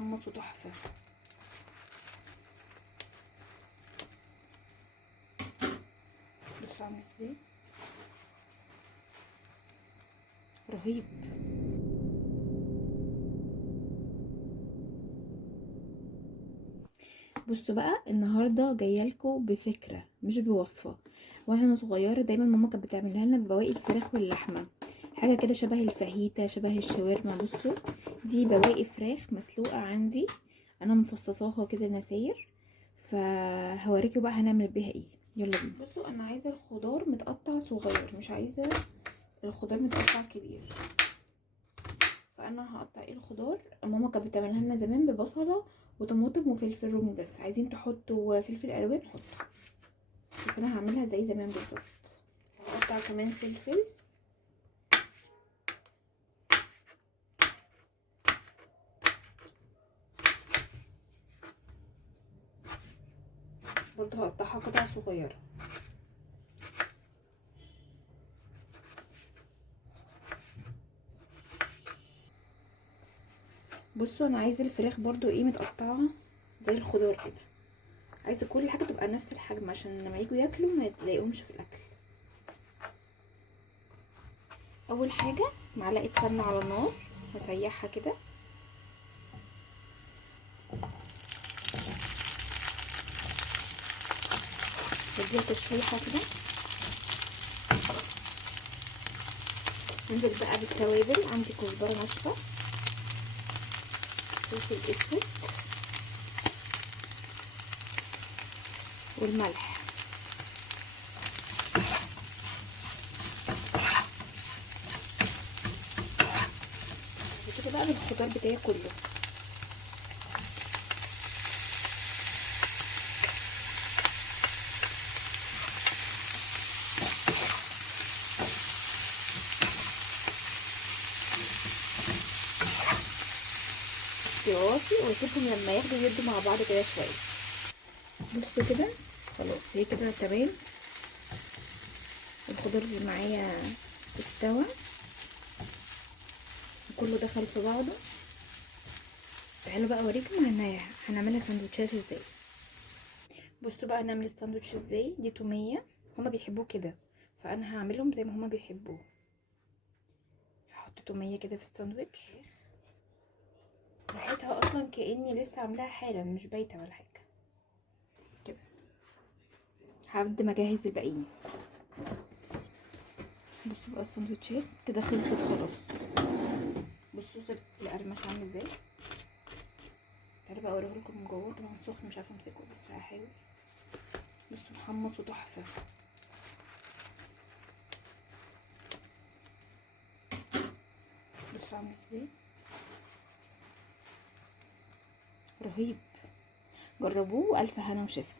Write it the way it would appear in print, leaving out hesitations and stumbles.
محمص وتحفه. بصوا عامل ازاي، رهيب. بصوا بقى النهارده جايه لكم بفكره مش بوصفه. وانا صغيره دايما ماما كانت بتعملها لنا ببواقي الفراخ واللحمه، حاجه كده شبه الفاهيتا شبه الشاورما. بصوا دي بواقي فراخ مسلوقه عندي، انا مفصصاها كده نساير، فهوريكم بقى هنعمل بيها ايه. يلا بينا. بصوا انا عايزه الخضار متقطع صغير، مش عايزه الخضار متقطع كبير. فانا هقطع ايه الخضار، ماما كانت بتعملها لنا زمان ببصله وطماطم وفلفل رومي بس. عايزين تحطوا فلفل الوان حطوا، بس انا هعملها زي زمان بالظبط. هقطع كمان فلفل، برضو هقطعها قطع صغيره. بصوا انا عايزه الفراخ برضو ايه متقطعه زي الخضار كده، عايزه كل حاجه تبقى نفس الحجم عشان لما يجوا ياكلوا ما يلاقيهمش في الاكل. اول حاجه معلقه سمنه على النار هسيحها كده، بديها تشويحه كده. انزل بقى بالتوابل، عندي كزبره ناشفه، فلفل اسود، والملح. بعد كده بقى بالخضار بتاعي كله. واسيبهم لما ياخدوا يدوا مع بعض كده شويه. بصوا كده خلاص هي كده تمام، الخضار اللي معايا استوى وكله دخل في بعضه. تعالوا بقى اوريكم هنعملها سندوتشات ازاي. بصوا بقى هنعمل الساندوتش ازاي. دي توميه، هما بيحبوه كده فانا هعملهم زي ما هما بيحبوه. هحط توميه كده في الساندوتش، ريحتها اصلا كاني لسه عاملاها حالا مش بايته ولا حاجه كده. هبدا ما اجهز الباقيين. بصوا بقى الساندوتشات كده خلصت خلاص. بصوا القرمش عامل ازاي. تعالوا بقى اوريهولكم من جوه، طبعا سخن مش عارفه امسكه بس هحاول. بصوا محمص وتحفه. بصوا عامل ازاي، رهيب. جربوه والف هنا وشفا.